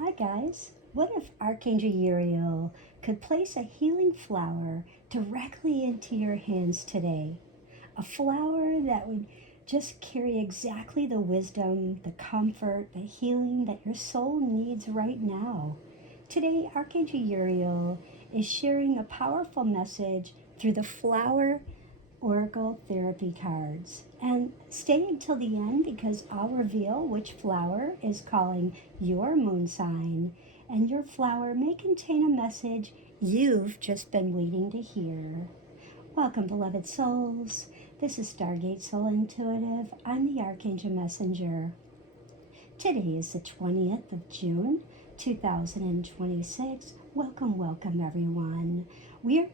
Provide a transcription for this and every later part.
Hi guys. What if Archangel Uriel could place a healing flower directly into your hands today? A flower that would just carry exactly the wisdom, the comfort, the healing that your soul needs right now. Today, Archangel Uriel is sharing a powerful message through the flower Oracle Therapy cards. And stay until the end because I'll reveal which flower is calling your moon sign, and your flower may contain a message you've just been waiting to hear. Welcome, beloved souls. This is Stargate Soul Intuitive. I'm the Archangel Messenger. Today is the 20th of June, 2026. Welcome, welcome, everyone. We're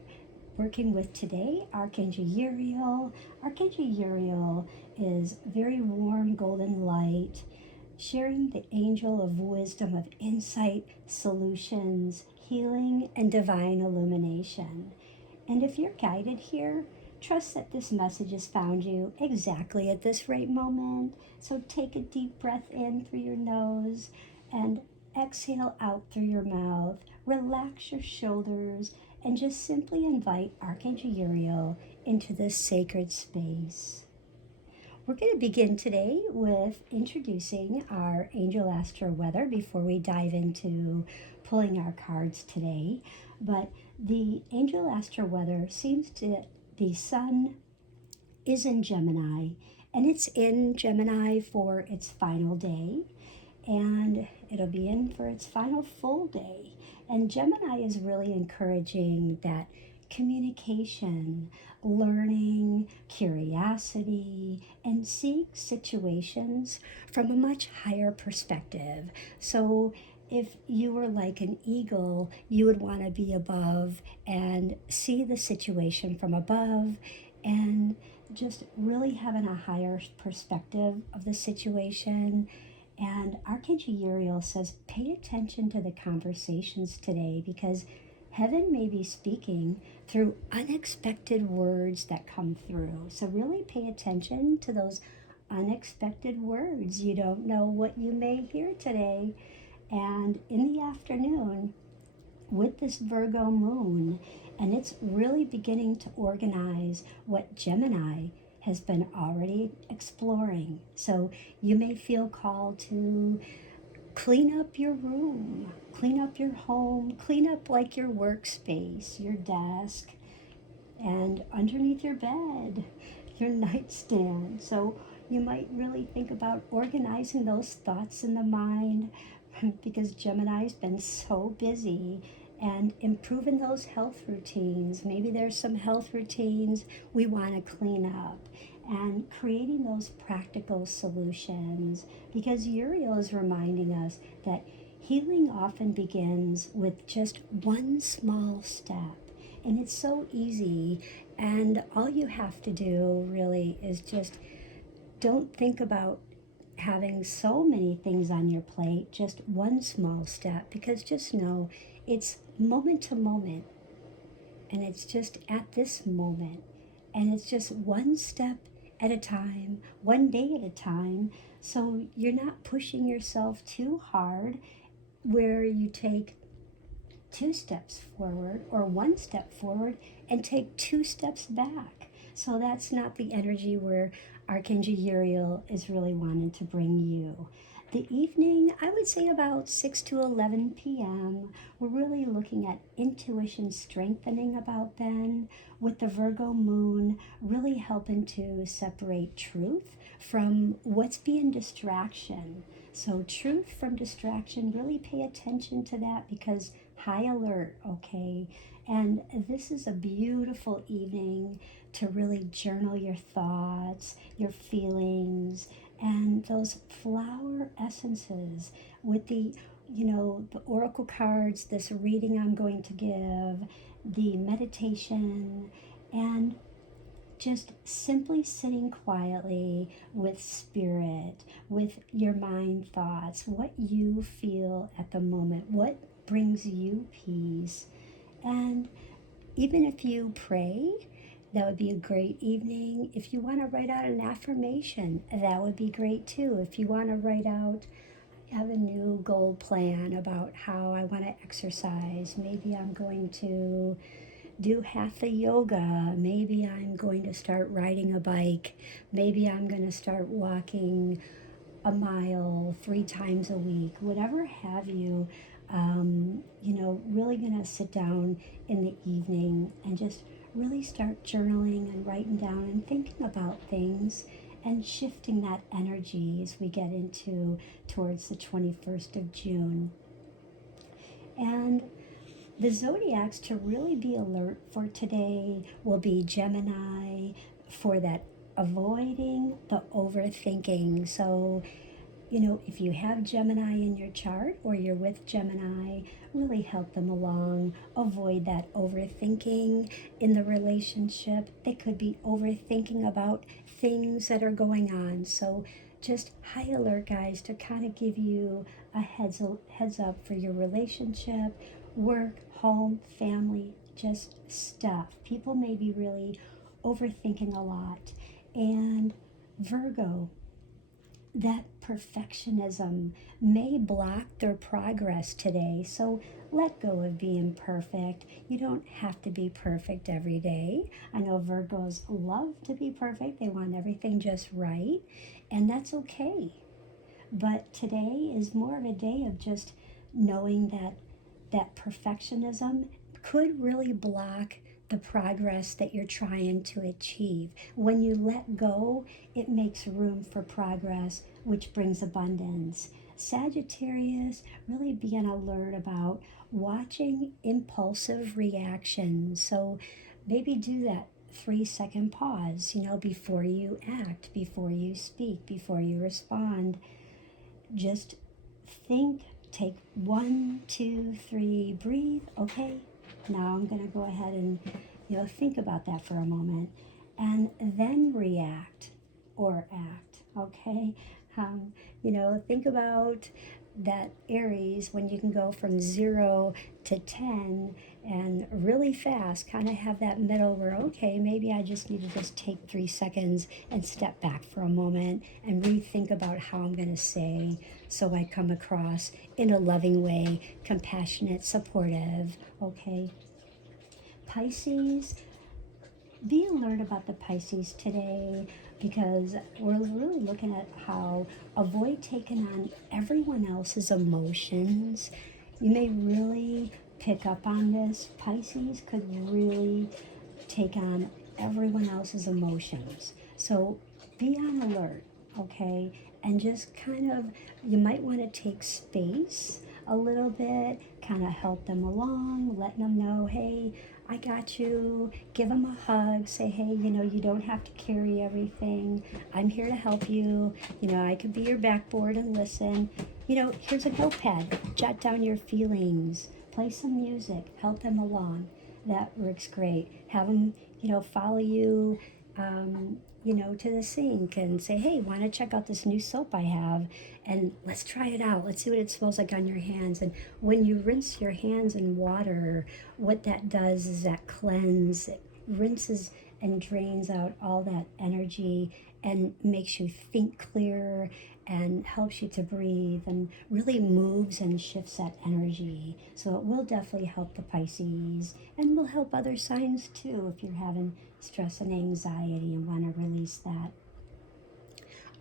working with today Archangel Uriel. Archangel Uriel is very warm golden light, sharing the angel of wisdom, of insight, solutions, healing, and divine illumination. And if you're guided here, trust that this message has found you exactly at this right moment. So take a deep breath in through your nose and exhale out through your mouth. Relax your shoulders and just simply invite Archangel Uriel into this sacred space. We're going to begin today with introducing our Angel Astro Weather before we dive into pulling our cards today. But the Angel Astro Weather seems to, the sun is in Gemini, and it's in Gemini for its final day, and it'll be in for its final full day. And Gemini is really encouraging that communication, learning, curiosity, and seeing situations from a much higher perspective. So if you were like an eagle, you would want to be above and see the situation from above and just really having a higher perspective of the situation. And Archangel Uriel says, pay attention to the conversations today because heaven may be speaking through unexpected words that come through. So really pay attention to those unexpected words. You don't know what you may hear today. And in the afternoon, with this Virgo moon, and it's really beginning to organize what Gemini has been already exploring. So you may feel called to clean up your room, clean up your home, clean up like your workspace, your desk, and underneath your bed, your nightstand. So you might really think about organizing those thoughts in the mind because Gemini's been so busy and improving those health routines. Maybe there's some health routines we want to clean up and creating those practical solutions because Uriel is reminding us that healing often begins with just one small step. And it's so easy, and all you have to do really is just don't think about having so many things on your plate, just one small step, because just know it's moment to moment, and it's just at this moment, and it's just one step at a time, one day at a time. So you're not pushing yourself too hard where you take two steps forward or one step forward and take two steps back. So that's not the energy where Archangel Uriel is really wanting to bring you. The evening, I would say about 6 to 11 p.m., we're really looking at intuition strengthening about then, with the Virgo moon really helping to separate truth from what's being distraction. So truth from distraction, really pay attention to that because high alert, okay? And this is a beautiful evening to really journal your thoughts, your feelings, and those flower essences with the oracle cards, this reading I'm going to give, the meditation, and just simply sitting quietly with spirit, with your mind thoughts, what you feel at the moment, what brings you peace. And even if you pray, that would be a great evening. If you want to write out an affirmation, that would be great too. If you want to write out, I have a new goal plan about how I want to exercise. Maybe I'm going to do hatha yoga. Maybe I'm going to start riding a bike. Maybe I'm going to start walking a mile 3 times a week, whatever have you. Really going to sit down in the evening and just really start journaling and writing down and thinking about things and shifting that energy as we get into towards the 21st of June. And the zodiacs to really be alert for today will be Gemini, for that avoiding the overthinking. So, if you have Gemini in your chart or you're with Gemini, really help them along. Avoid that overthinking in the relationship. They could be overthinking about things that are going on. So just high alert, guys, to kind of give you a heads up for your relationship, work, home, family, just stuff. People may be really overthinking a lot. And Virgo, that perfectionism may block their progress today. So let go of being perfect. You don't have to be perfect every day. I know Virgos love to be perfect. They want everything just right, and that's okay. But today is more of a day of just knowing that perfectionism could really block the progress that you're trying to achieve. When you let go, it makes room for progress, which brings abundance. Sagittarius, really be on alert about watching impulsive reactions. So maybe do that 3-second pause, before you act, before you speak, before you respond. Just think, take 1, 2, 3, breathe. Okay, now I'm going to go ahead and think about that for a moment and then react or act. Okay, think about that Aries, when you can go from 0 to 10 and really fast, kind of have that middle where, okay, maybe I just need to just take 3 seconds and step back for a moment and rethink about how I'm going to say, so I come across in a loving way, compassionate, supportive. Okay, Pisces, be alert about the Pisces today, because we're really looking at how avoid taking on everyone else's emotions. You may really pick up on this. Pisces could really take on everyone else's emotions. So be on alert, okay? And just kind of, you might want to take space a little bit, kind of help them along, letting them know, hey, I got you. Give them a hug. Say, hey, you don't have to carry everything. I'm here to help you. I could be your backboard and listen. Here's a notepad. Jot down your feelings. Play some music. Help them along. That works great. Have them, follow you, to the sink and say, hey, want to check out this new soap I have? And let's try it out. Let's see what it smells like on your hands. And when you rinse your hands in water, what that does is that cleanse. It rinses and drains out all that energy and makes you think clearer and helps you to breathe and really moves and shifts that energy. So it will definitely help the Pisces and will help other signs too if you're having stress and anxiety and want to release that.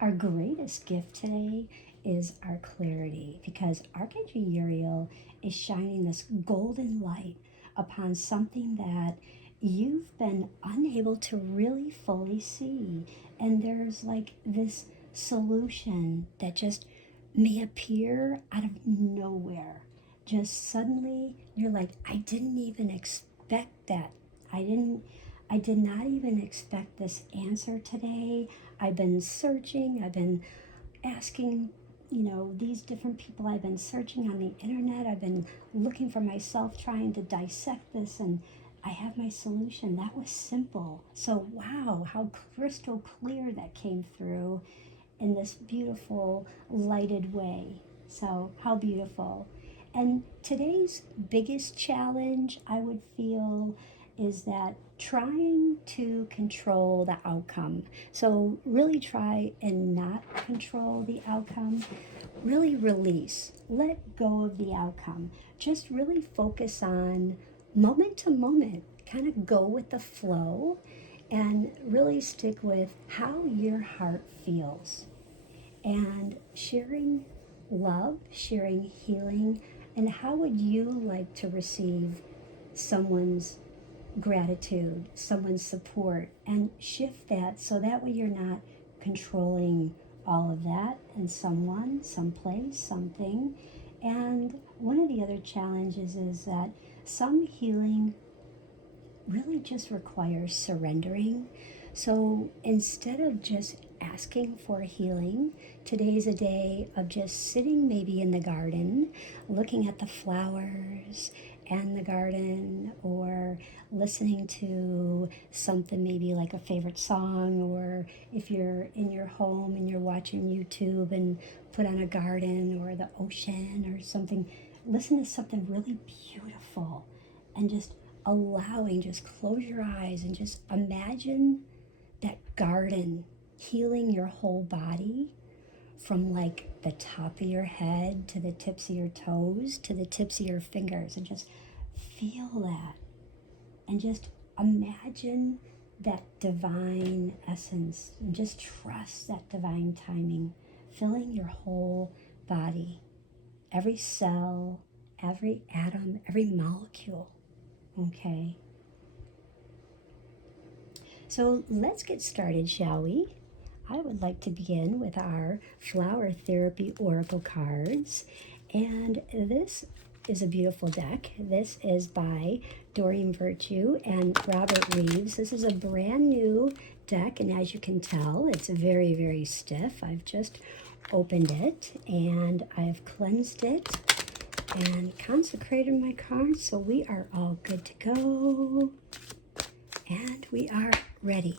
Our greatest gift today is our clarity, because Archangel Uriel is shining this golden light upon something that you've been unable to really fully see. And there's like this solution that just may appear out of nowhere. Just suddenly you're like, I didn't even expect that. I did not even expect this answer today. I've been searching, I've been asking, these different people. I've been searching on the internet. I've been looking for myself, trying to dissect this, and I have my solution. That was simple. So wow, how crystal clear that came through in this beautiful lighted way. So how beautiful. And today's biggest challenge, I would feel, is that trying to control the outcome. So really try and not control the outcome. Really release. let go of the outcome. Just really focus on moment to moment, kind of go with the flow and really stick with how your heart feels. And sharing love, sharing healing, and how would you like to receive someone's gratitude, someone's support, and shift that so that way you're not controlling all of that and someone, someplace, something. And one of the other challenges is that some healing really just requires surrendering. So instead of just asking for healing, today's a day of just sitting maybe in the garden, looking at the flowers and the garden, or listening to something maybe like a favorite song, or if you're in your home and you're watching YouTube and put on a garden or the ocean or something, listen to something really beautiful and just allowing, just close your eyes and just imagine that garden healing your whole body from like the top of your head to the tips of your toes to the tips of your fingers, and just feel that and just imagine that divine essence and just trust that divine timing filling your whole body, every cell, every atom, every molecule. Okay, so let's get started, shall we? I would like to begin with our flower therapy oracle cards, and this is a beautiful deck. This is by Doreen and Robert Reeves. This is a brand new deck, and as you can tell, it's very, very stiff. I've just opened it and I've cleansed it and consecrated my cards, so we are all good to go and we are ready.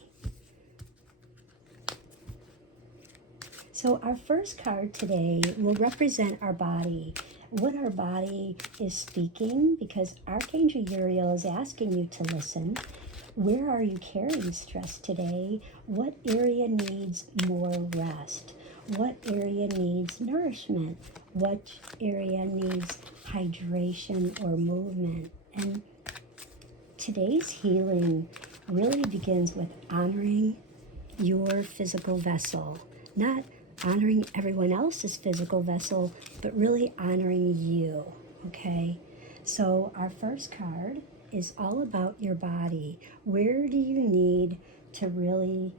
So our first card today will represent our body, what our body is speaking, because Archangel Uriel is asking you to listen. Where are you carrying stress today? What area needs more rest? What area needs nourishment? What area needs hydration or movement? And today's healing really begins with honoring your physical vessel, not honoring everyone else's physical vessel, but really honoring you, okay? So our first card is all about your body. Where do you need to really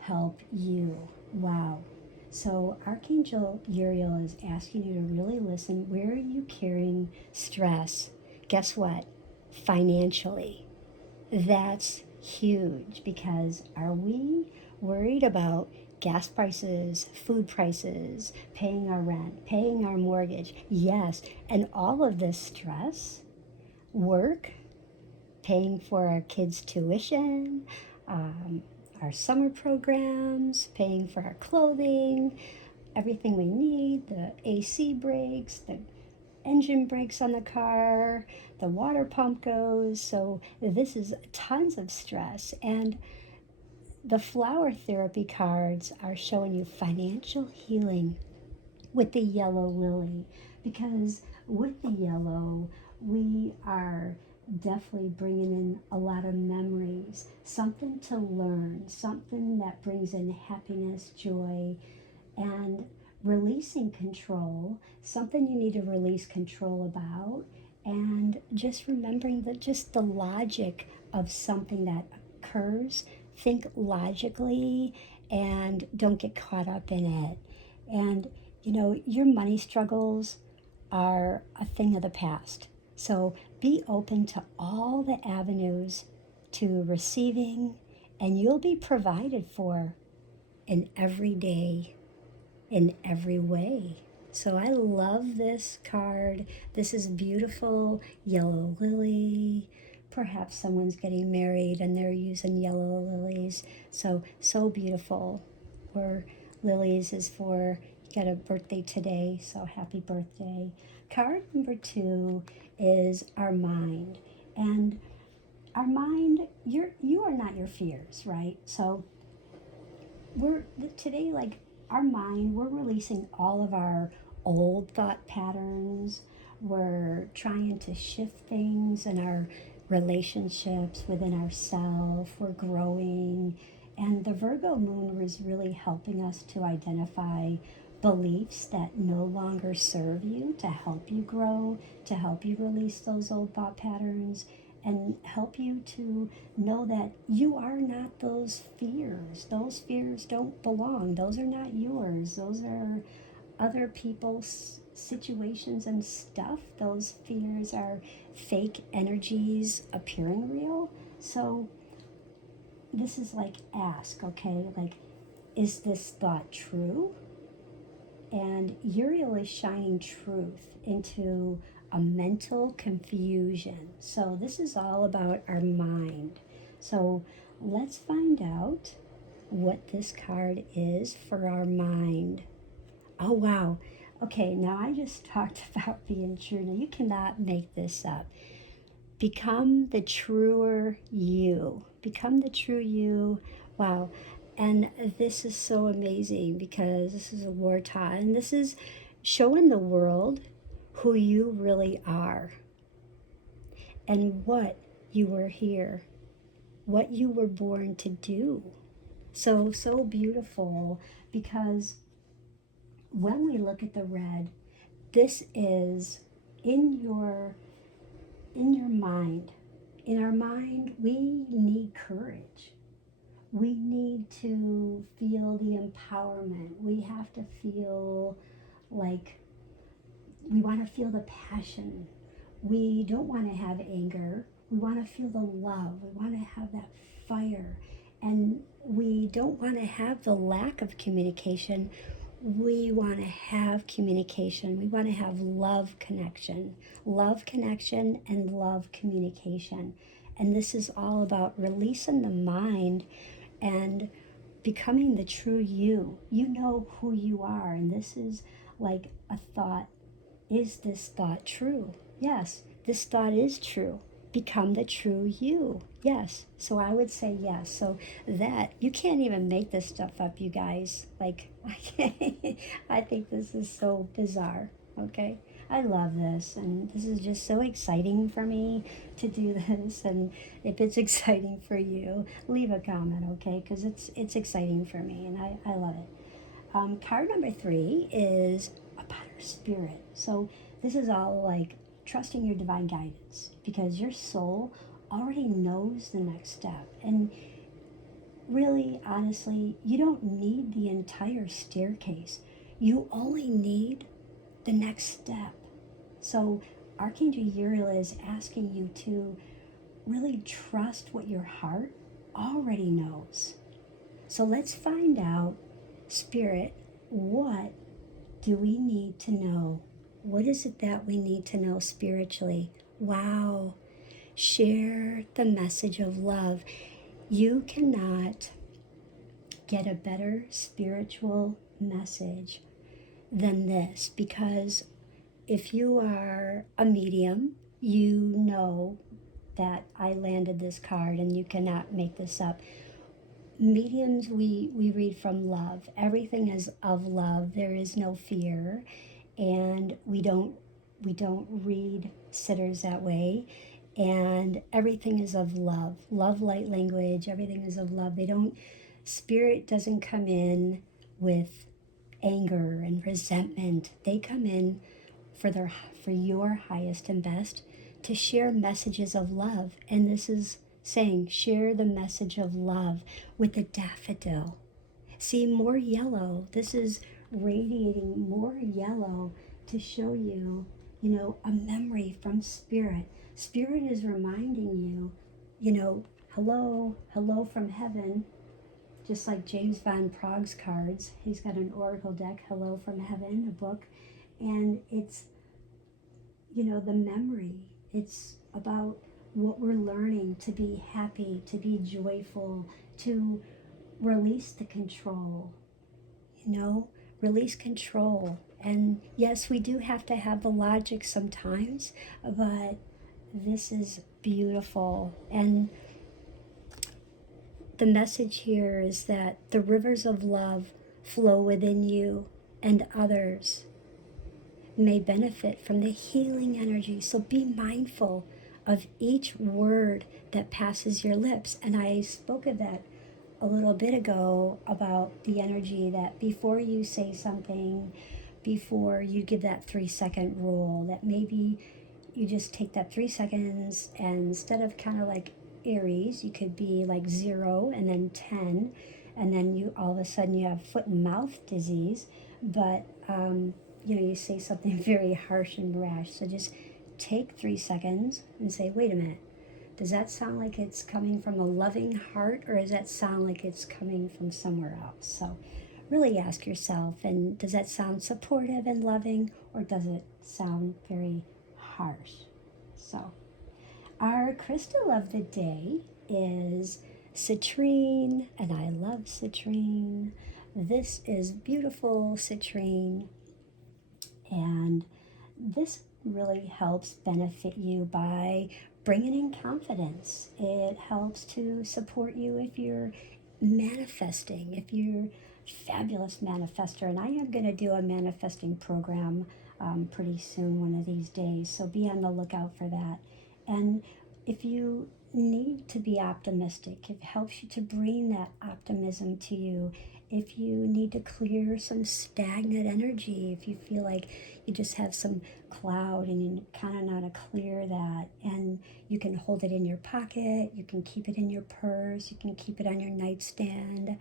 help you? Wow. So Archangel Uriel is asking you to really listen. Where are you carrying stress? Guess what? Financially. That's huge, because are we worried about gas prices, food prices, paying our rent, paying our mortgage? Yes, and all of this stress, work, paying for our kids' tuition, our summer programs, paying for our clothing, everything we need, the AC breaks, the engine brakes on the car, the water pump goes. So this is tons of stress. And the flower therapy cards are showing you financial healing with the yellow lily, because with the yellow, we are definitely bringing in a lot of memories, something to learn, something that brings in happiness, joy, and releasing control, something you need to release control about, and just remembering that just the logic of something that occurs. Think logically and don't get caught up in it. And you know, your money struggles are a thing of the past. So be open to all the avenues to receiving, and you'll be provided for in every day, in every way. So I love this card. This is beautiful yellow lily. Perhaps someone's getting married and they're using yellow lilies. So beautiful. Or lilies is for, you got a birthday today, so happy birthday. Card number 2 is our mind. And our mind, you are not your fears, right? So we're today, like our mind, we're releasing all of our old thought patterns. We're trying to shift things in our relationships within ourselves. We're growing. And the Virgo moon is really helping us to identify beliefs that no longer serve you, to help you grow, to help you release those old thought patterns, and help you to know that you are not those fears. Those fears don't belong. Those are not yours. Those are other people's situations and stuff. Those fears are fake energies appearing real. So this is like, ask, okay? Like, is this thought true? And Uriel is shining truth into a mental confusion. So this is all about our mind. So let's find out what this card is for our mind. Oh, wow. Okay, now I just talked about being true. Now you cannot make this up. Become the truer you. Become the true you. Wow. And this is so amazing because this is a wartime. And this is showing the world who you really are and what you were here, what you were born to do. So beautiful, because when we look at the red, this is in your mind. In our mind, we need courage. We need to feel the empowerment. We have to feel like we want to feel the passion. We don't want to have anger. We want to feel the love. We want to have that fire. And we don't want to have the lack of communication. We want to have communication. We want to have love connection and love communication. And this is all about releasing the mind and becoming the true you. You know who you are. And this is like a thought. Is this thought true? Yes, this thought is true. Become the true you. Yes. So I would say yes. So that, you can't even make this stuff up, you guys. Like, I think this is so bizarre. Okay. I love this, and this is just so exciting for me to do this. And if it's exciting for you, leave a comment, okay? Because it's exciting for me, and I love it. Card number 3 is about our spirit. So this is all like trusting your divine guidance, because your soul already knows the next step. And really, honestly, you don't need the entire staircase. You only need the next step. So Archangel Uriel is asking you to really trust what your heart already knows. So let's find out, Spirit, what do we need to know? What is it that we need to know spiritually? Wow. Share the message of love. You cannot get a better spiritual message than this, because if you are a medium, you know that I landed this card and you cannot make this up. Mediums, we read from love. Everything is of love. There is no fear. And we don't read sitters that way. And everything is of love. Love, light language, everything is of love. Spirit doesn't come in with anger and resentment. They come in for your highest and best, to share messages of love. And this is saying, share the message of love with the daffodil. See, more yellow. This is radiating more yellow to show you, a memory from Spirit. Spirit is reminding you, hello from heaven. Just like James Van Prague's cards. He's got an oracle deck, Hello from Heaven, a book. And it's, the memory. It's about what we're learning, to be happy, to be joyful, to release the control, release control. And yes, we do have to have the logic sometimes, but this is beautiful. And the message here is that the rivers of love flow within you and others. may benefit from the healing energy. So be mindful of each word that passes your lips. And I spoke of that a little bit ago about the energy that before you say something, before you give that 3-second rule, that maybe you just take that 3 seconds, and instead of kind of like Aries, you could be like 0 and then 10, and then you all of a sudden you have foot and mouth disease. But you say something very harsh and rash. So just take 3 seconds and say, wait a minute, does that sound like it's coming from a loving heart, or does that sound like it's coming from somewhere else? So really ask yourself, and does that sound supportive and loving, or does it sound very harsh? So our crystal of the day is citrine, and I love citrine. This is beautiful citrine, and this really helps benefit you by bringing in confidence. It helps to support you if you're manifesting, if you're a fabulous manifester. And I am going to do a manifesting program pretty soon, one of these days. So be on the lookout for that. And if you need to be optimistic, it helps you to bring that optimism to you. If you need to clear some stagnant energy, if you feel like you just have some cloud and you kind of know how to clear that, and you can hold it in your pocket, you can keep it in your purse, you can keep it on your nightstand.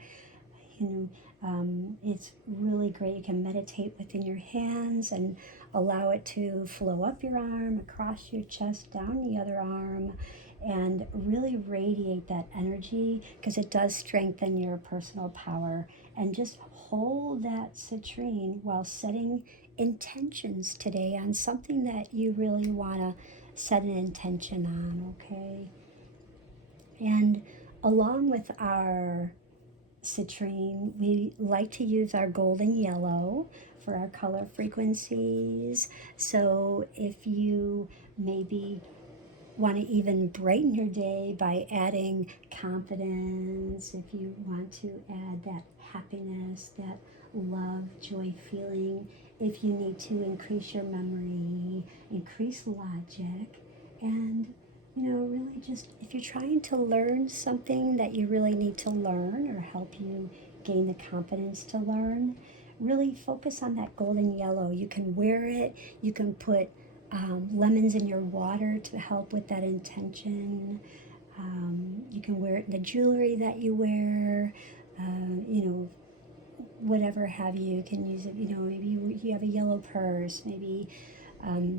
It's really great. You can meditate within your hands and allow it to flow up your arm, across your chest, down the other arm, and really radiate that energy, because it does strengthen your personal power. And just hold that citrine while setting intentions today on something that you really want to set an intention on, okay? And along with our citrine, we like to use our golden yellow for our color frequencies. So if you maybe want to even brighten your day by adding confidence, if you want to add that happiness, that love, joy feeling, if you need to increase your memory, increase logic, and really just if you're trying to learn something that you really need to learn, or help you gain the confidence to learn, really focus on that golden yellow. You can wear it, you can put lemons in your water to help with that intention. You can wear it in the jewelry that you wear, whatever have you. You can use it, maybe you have a yellow purse, maybe.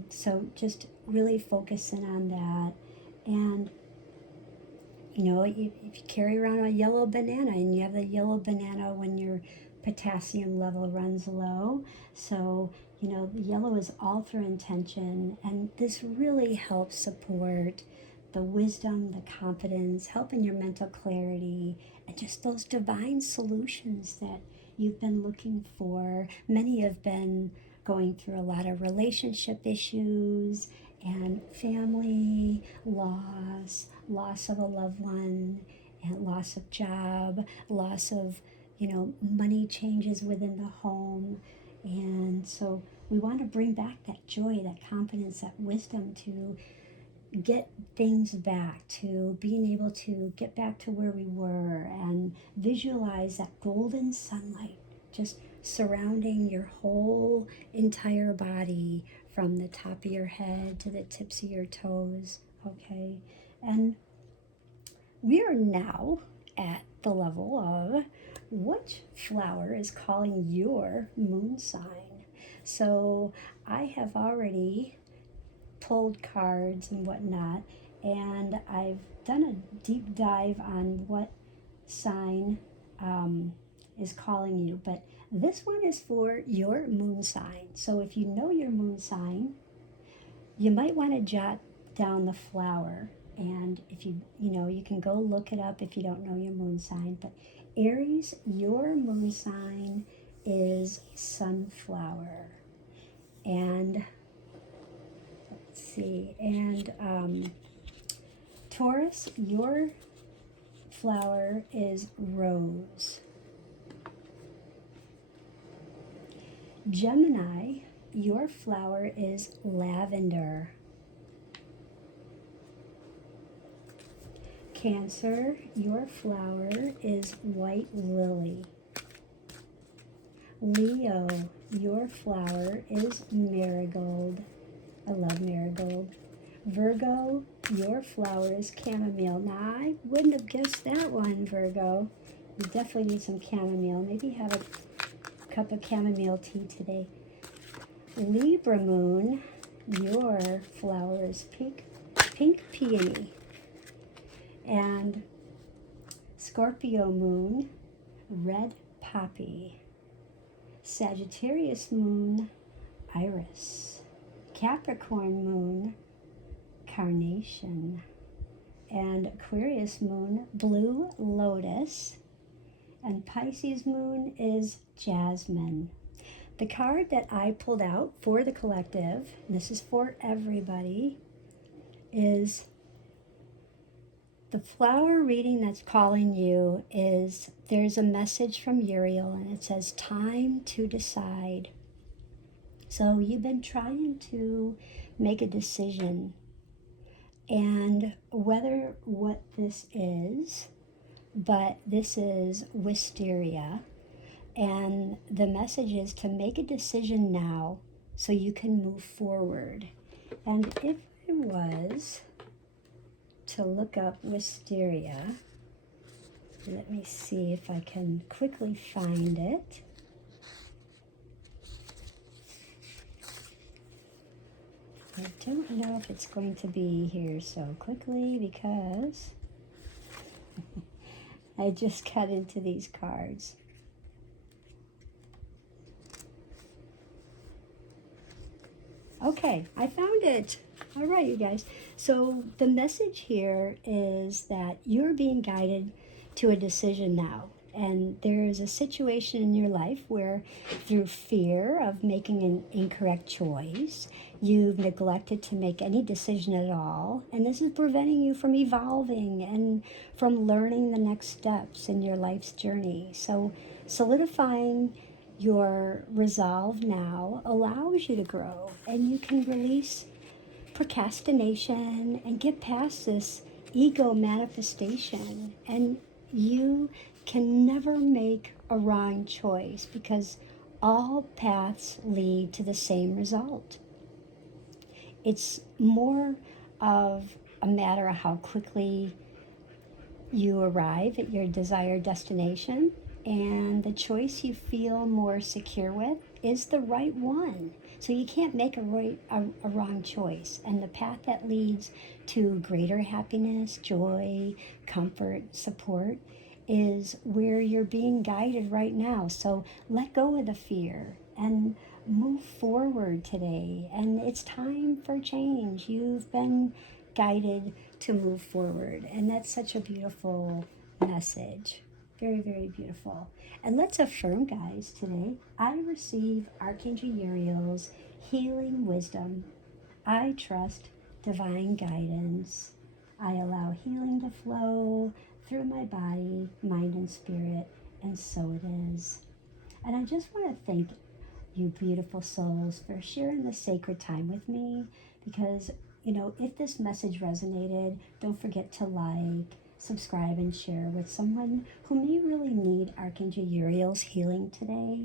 So just really focusing on that. And if you carry around a yellow banana, and you have the yellow banana when your potassium level runs low. So the yellow is all through intention, and this really helps support the wisdom, the confidence, helping your mental clarity, and just those divine solutions that you've been looking for. Many have been going through a lot of relationship issues and family loss of a loved one, and loss of job, loss of money changes within the home. And so we want to bring back that joy, that confidence, that wisdom to get things back, to being able to get back to where we were, and visualize that golden sunlight just surrounding your whole entire body, from the top of your head to the tips of your toes, okay? And we are now at the level of which flower is calling your moon sign. So I have already pulled cards and whatnot, and I've done a deep dive on what sign is calling you, but this one is for your moon sign. So if you know your moon sign, you might want to jot down the flower, and if you can go look it up if you don't know your moon sign. But Aries, your moon sign is sunflower. And let's see, and Taurus, your flower is rose. Gemini, your flower is lavender. Cancer, your flower is white lily. Leo, your flower is marigold. I love marigold. Virgo, your flower is chamomile. Now, I wouldn't have guessed that one, Virgo. You definitely need some chamomile. Maybe have a cup of chamomile tea today. Libra Moon, your flower is pink peony. And Scorpio Moon, red poppy. Sagittarius Moon, iris. Capricorn Moon, carnation. And Aquarius Moon, blue lotus. And Pisces Moon is jasmine. The card that I pulled out for the collective, and this is for everybody, is the flower reading that's calling you. Is there's a message from Uriel, and it says time to decide. So you've been trying to make a decision, and whether what this is, but this is wisteria, and the message is to make a decision now so you can move forward. And if it was to look up wisteria, let me see if I can quickly find it. I don't know if it's going to be here so quickly because I just got into these cards. Okay, I found it. All right, you guys. So the message here is that you're being guided to a decision now. And there is a situation in your life where, through fear of making an incorrect choice, you've neglected to make any decision at all. And this is preventing you from evolving and from learning the next steps in your life's journey. So solidifying your resolve now allows you to grow, and you can release procrastination and get past this ego manifestation. And you can never make a wrong choice because all paths lead to the same result. It's more of a matter of how quickly you arrive at your desired destination, and the choice you feel more secure with is the right one. So you can't make a wrong choice. And the path that leads to greater happiness, joy, comfort, support is where you're being guided right now. So let go of the fear and move forward today. And it's time for change. You've been guided to move forward. And that's such a beautiful message. Very, very beautiful. And let's affirm, guys, today. I receive Archangel Uriel's healing wisdom. I trust divine guidance. I allow healing to flow through my body, mind, and spirit. And so it is. And I just want to thank you, beautiful souls, for sharing this sacred time with me. Because, if this message resonated, don't forget to like, subscribe, and share with someone who may really need Archangel Uriel's healing today.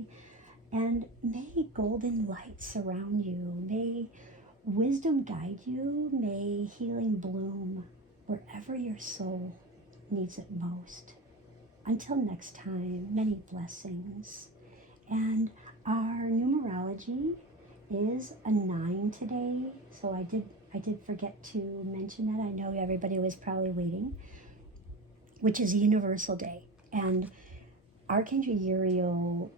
And may golden light surround you. May wisdom guide you. May healing bloom wherever your soul needs it most. Until next time, many blessings. And our numerology is a 9 today. So I did forget to mention that. I know everybody was probably waiting, which is a universal day. And Archangel Uriel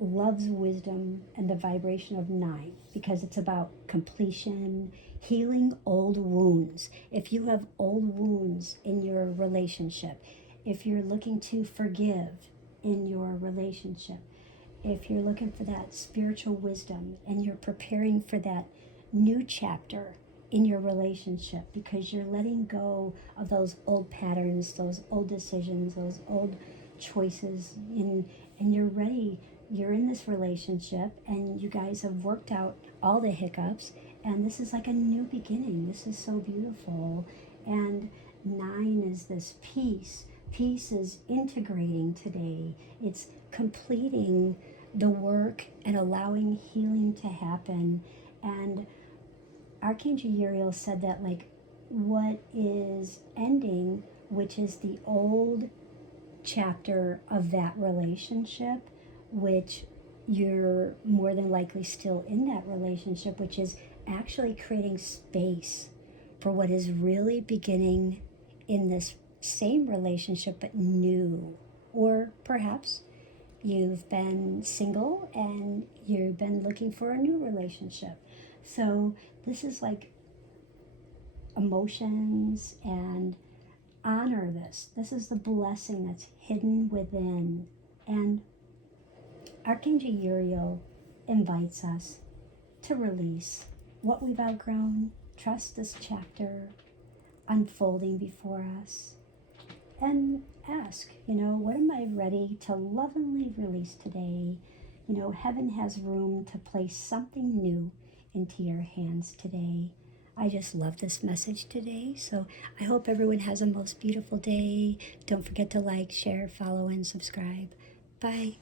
loves wisdom and the vibration of 9 because it's about completion, healing old wounds. If you have old wounds in your relationship, if you're looking to forgive in your relationship, if you're looking for that spiritual wisdom and you're preparing for that new chapter in your relationship because you're letting go of those old patterns, those old decisions, those old choices, and you're ready. You're in this relationship and you guys have worked out all the hiccups, and this is like a new beginning. This is so beautiful. And 9 is this peace. Peace is integrating today. It's completing the work and allowing healing to happen. And Archangel Uriel said that, like, what is ending, which is the old chapter of that relationship, which you're more than likely still in that relationship, which is actually creating space for what is really beginning in this same relationship but new. Or perhaps you've been single and you've been looking for a new relationship. So this is like emotions, and honor this. This is the blessing that's hidden within. And Archangel Uriel invites us to release what we've outgrown, trust this chapter unfolding before us, and ask, what am I ready to lovingly release today? Heaven has room to place something new into your hands today. I just love this message today. So I hope everyone has a most beautiful day. Don't forget to like, share, follow, and subscribe. Bye.